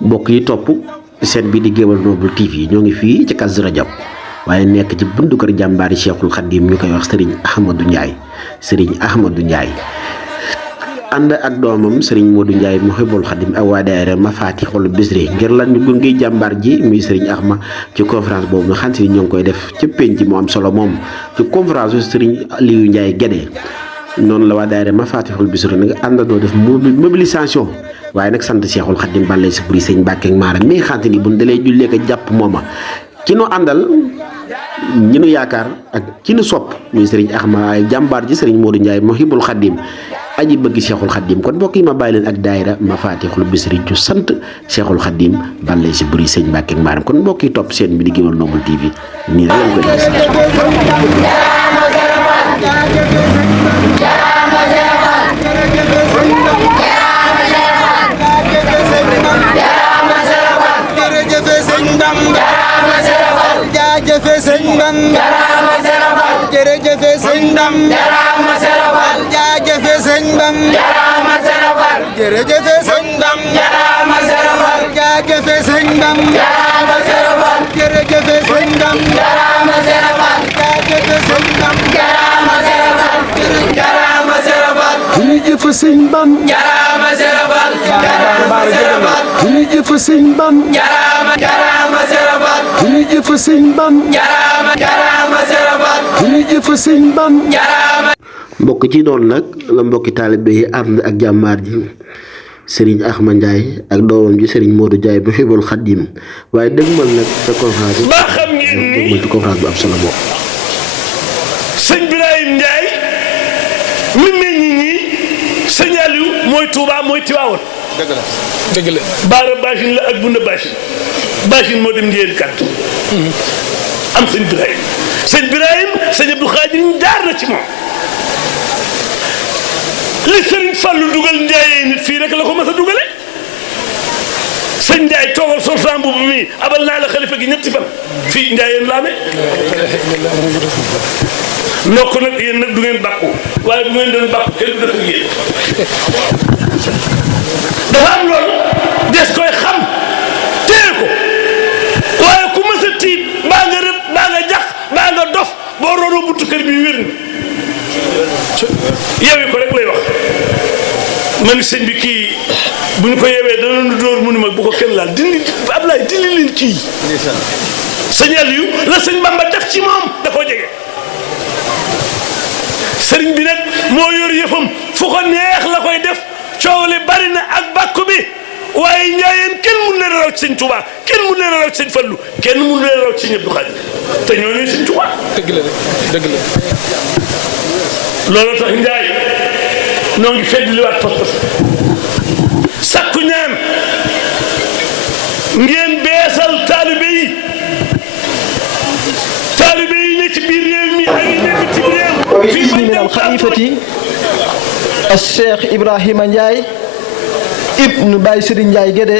mbokk yi topp seen bi di Gueweul Noble TV ñoo ngi fii ci Kazu Rajab waaye nekk ci buntu kër jàmbaari Cheikhul Khadim ñu koy wax Serigne Ahmadou Ndiaye ànd ak doomam Serigne Modou Ndiaye Mouhibboul Khadim ak waa daayira Mafatihul Bichri ngir lan ñu gunge jàmbaar ji muy Serigne Ahma ci conférence boobu nga xam si ñoo ngi koy def ci penc mu am solo moom ci conférence Serigne Aliou Ndiaye Guédé noonu la waa daayira Mafatihul Bichri nag àndandoo def mobilisation waaye nag sant Cheikhul Khadim bàllay si buri sëñ Mbàkke ak Maaram mi xamante ni buñ dalee jullee ko jàpp mooma ci nu àndal ñi nu yaakaar ak ci nu sopp muy Serigne Ahma ay jàmbaar ji Serigne Modou Ndiaye Mouhibboul Khadim aji bëgg Cheikhul Khadim kon mbokk yi ma bàyyi leen ak daayira Mafatihul Bichri ju sant Cheikhul Khadim bàllay si buri sëñ Mbàkke ak Maaram kon mbokk yi topp seen bi di Gueweul Noble TV nii rek lañ koy jërëjëf sëñ Ndam jaraama serafal jërëjëf sëñ Ndam jaraama serafal jaajëf sëñ Ndam jaraama serafal jërëjëf sëñ Ndam jaraama serafal jaajëf sëñ Ndam jaraama serafal jërëjëf sëñ Ndam jaraama serafal jaajëf sëñ Ndam jaraama serafal jaraama serafal jërëjëf sëñ Ndam jaraama serafal jaraama serafal jërëjëf sëñ Ndam jaraama serafal jërëjëf sëñ Ndam jaraama serafal jërëjëf sëñ Ndam jaraama mbokk ci doon nag la mbokki taalibe yi ànd ak jàmbaar ji Serigne Ahma Ndiaye ak doomam ji Serigne Modou Ndiaye Mouhibboul Khadim waaye dëgmal nag sa conférence bi ba xam ngeen ni ci conférence bu am solo boobu sëñ Birahim Ndiaye mi meññi ñii sëñ Aliou mooy Touba mooy Tiwaawan dëgg la baara bâchine la ak bunda bâchine moo dem ngeen kàtt am sëñ Birahim sëñ Abdou Khadir jaar na ci moom li sëriñ Fallou dugal Ndiaye nit fii rek la ko mas a dugale sëñ Ndiaye toogal sol sa mbubb mi abal naa la xalifa gi ñetti fan fii Ndiaye yéen laame ndokk nag yéen nag du ngeen bàkku waaye bu ngeen doon bàkku kenn du def ak yéen dafa am loolu des koy xam téye ko waaye ku mas a tiit mbaa nga rëb mbaa nga jax mbaa nga dof boo roonoo buntu kër bi wér nga yeewi ko rek lay wax man sëñ bi kii bu ñu ko yeewee dana nu dóor mu ne ma bu ko kenn laal dindi Ablaye dindi leen kii sëñ Aliou la sëñ Bamba def ci moom da koo jege sëriñ bi nag moo yor yëfam fu ko neex la koy def coow li bari na ak bàkku bi waaye njaayeen kenn mun leen raw ci sëñ Touba kenn mun leen raw ci sëñ Fallou kenn mun leen raw ci sëñ Abdou Khadir te ñoo ñuy sëñ Touba dëgg la dëgg la loolu tax Njaay noo ngi fedd liwaat pas-pas sakku ñaan ngeen beesal taalibe yi ne ci biir réew mi ak yi nekk ci réew fii min al xalifati Cheikh Ibrahima Ndiaye ibnu Baye Serigne Ndiaye Guédé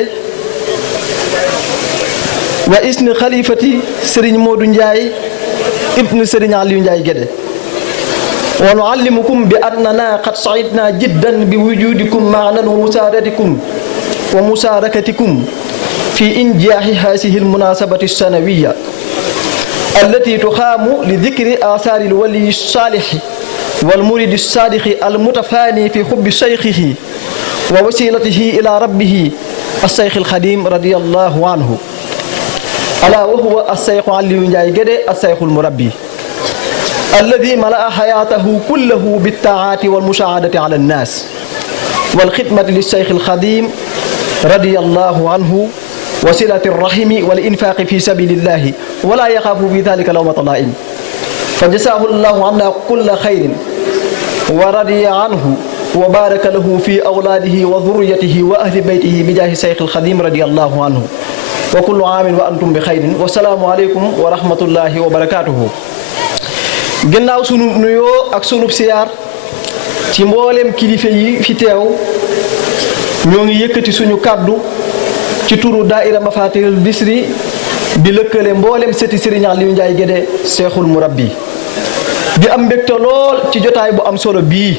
wa isni xalifati Serigne Modou Ndiaye ibnu Serigne Aliou Ndiaye Guédé wa nuallimukum bi annana qad saidna jiddan bi wujudikum maanan wa musarakatikum fi injaahi hadihi almunasabati alsanawiya التي تقام لذكر آثار الولي الصالح والمريد الصادق المتفاني في حب شيخه ووسيلته إلى ربه الشيخ الخديم رضي الله عنه ألا وهو الشيخ علي نجاي جدي الشيخ المربي الذي ملأ حياته كله بالطاعات والمساعدة على الناس والخدمة للشيخ الخديم رضي الله عنه وصلة الرحم والإنفاق في سبيل الله ولا يخاف في ذلك لومة لائم فجزاه الله عنا كل خير ورضي عنه وبارك له في أولاده وذريته وأهل بيته بجاه الشيخ الخديم رضي الله عنه وكل عام وأنتم بخير والسلام عليكم ورحمة الله وبركاته gannaaw sunu nuyoo ak sunu siyaar ci mboolem kilifa yi fi teew ñoo ngi yëkkati suñu kàddu ci turu daaira Mafatihul Bichri di lëkkale mboolem sëti Serigne Aliou Ndiaye Guédé Cheikhul Murabbi di am mbégte lool ci jotaay bu am solo bii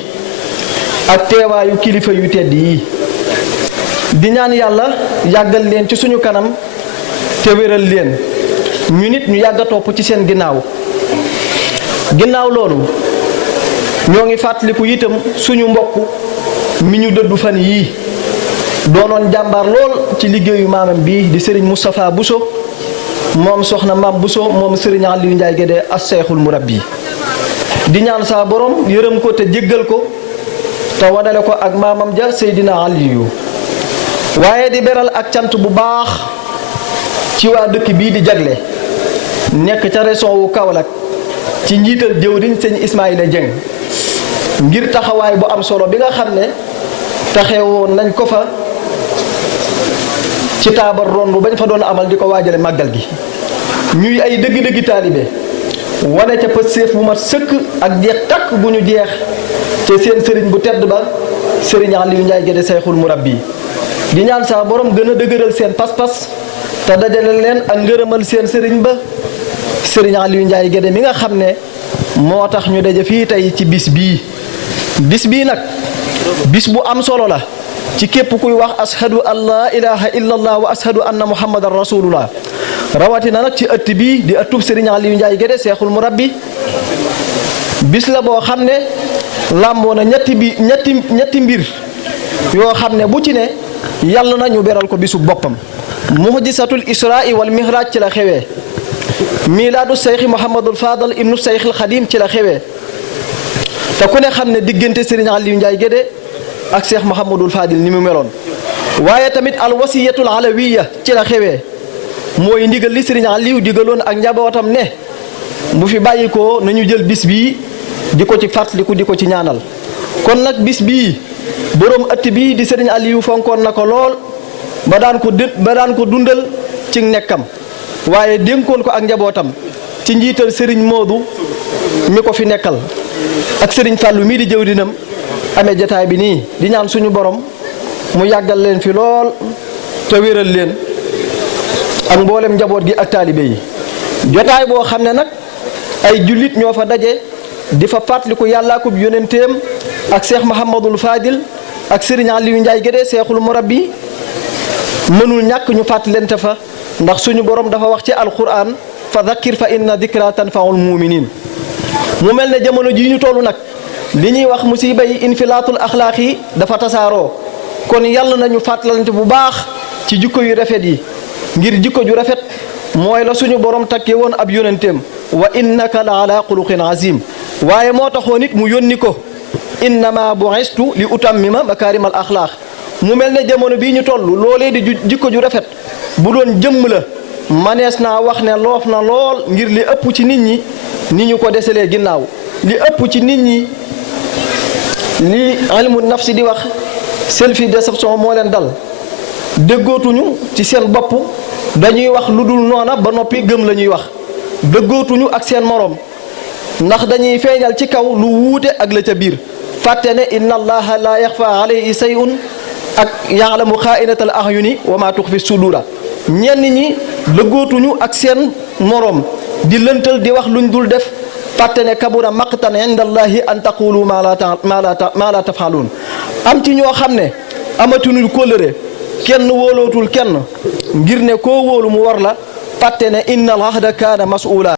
ak teewaayu kilifa yu tedd yi di ñaan yàlla yàggal leen ci suñu kanam te wéral leen ñu nit ñu yàgg a topp ci seen ginnaaw loolu ñoo ngi fàttaliku itam suñu mbokk mi ñu dëddu fan yii doonoon jàmbaar lool ci liggéeyu maamam bii di Serigne Moustapha Bousso moom soxna Maam Bousso moom Serigne Aliou Ndiaye Guédé as-Seexul Murabbi di ñaan saa borom yërëm ko te jéggal ko te wadale ko ak maamam ja Seydina Aliou waaye di beral ak cant bu baax ci waa dëkk bii di Jagle nekk ca région wu Kaolack ci njiital jëwriñ sëñ Ismaïla Dieng ngir taxawaay bu am solo bi nga xam ne taxewoon nañ ko fa ci taabar rondu bañ fa doon amal di ko waajale màggal gi ñuy ay dëgg-dëggi taalibe wane ca pëseef bu mat sëkk ak jeex takk bu ñu jeex ca seen sëriñ bu tedd ba Serigne Aliou Ndiaye Guédé Seexul Murabbi di ñaan saa borom gën a dëgëral seen pas-pas te dajale leen ak ngërëmal seen sëriñ ba Serigne Aliou Ndiaye Guédé mi nga xam ne moo tax ñu daje fii tey ci bis bii nag bis bu am solo la ci képp kuy wax ashadu an laa ilaha illallah wa ashadu anna muhammadan rasulullah rawatina nag ci ëtt bii di ëttub Serigne Aliou Ndiaye Guédé Seexul Murabbi bis la boo xam ne làmboo na ñetti mbir yoo xam ne bu ci ne yàlla na ñu beral ko bisu boppam muhjisatul israa wal mihraj ci la xewee milaadu seyxi Mouhamadul Fadal ibnu seyxil Xadim ci la xewee te ku ne xam ne diggante Serigne Aliou Ndiaye Guédé ak Cheikh Mouhamadul Fadil ni mu meloon waaye tamit alwasiyatul alawiya ci la xewee mooy ndigal li Serigne Aliou digaloon ak njabootam ne bu fi bàyyi ko nañu jël bis bii di ko ci fàttaliku di ko ci ñaanal kon nag bis bii boroom ëtt bii di Serigne Aliou fonkoon na ko lool ba daan ko dundal ci nekkam waaye dénkoon ko ak njabootam ci njiital Serigne Modou mi ko fi nekkal ak Serigne Fallou mii di jëwrinam amee jataay bi nii di ñaan suñu borom mu yàggal leen fi lool te wéral leen ak mboolem njaboot gi ak taalibe yi jotaay boo xam ne nag ay jullit ñoo fa daje di fa fàttaliku yàllaa ko yonenteem ak Cheikh Mouhamadul Fadil ak Serigne Aliou Ndiaye Guédé Seexul Murabbi mënul ñàkk ñu fàttalente fa ndax suñu borom dafa wax ci alquran fa dhakkir fa inna dhikra tanfaul muminin mu mel ne jamono jii ñu toll nag li ñuy wax musiba yi infilaatul axlaaq yi dafa tasaaroo kon yàlla nañu fàttalante bu baax ci jikko yu rafet yi ngir jikko ju rafet mooy la suñu borom takkee woon ab yonenteem wa innaka la ala xuluqin azim waaye moo taxoon it mu yónni ko innama bu'istu li utammima makaarimal axlaaq mu mel ne jamono bii ñu toll loolee di jikko ju rafet bu doon jëmm la manees naa wax ne loof na lool ngir li ëpp ci nit ñi ni ñu ko deselee ginnaaw li ëpp ci nit ñi li ilmu nafsi di wax self-déception moo leen dal dëggootuñu ci seen bopp dañuy wax lu dul noona ba noppi gëm la ñuy wax dëggootuñu ak seen moroom ndax dañuy feeñal ci kaw lu wuute ak la ca biir fàtte ne inna allaha la yaxfa alayhi sayun ak yaalamu xaainatal ahyuni wa ma tuxfi sudura ñenn ñi dëggootuñu ak seen moroom di lëntal di wax luñ dul def fàtte ne kabura maqtan inda allahi an taqulu ma la tafaaluun am ci ñoo xam ne amatuñu kóllëre kenn wóolootul kenn ngir ne koo wóolu mu war la fàtte ne inna al ahda kaana mas'uula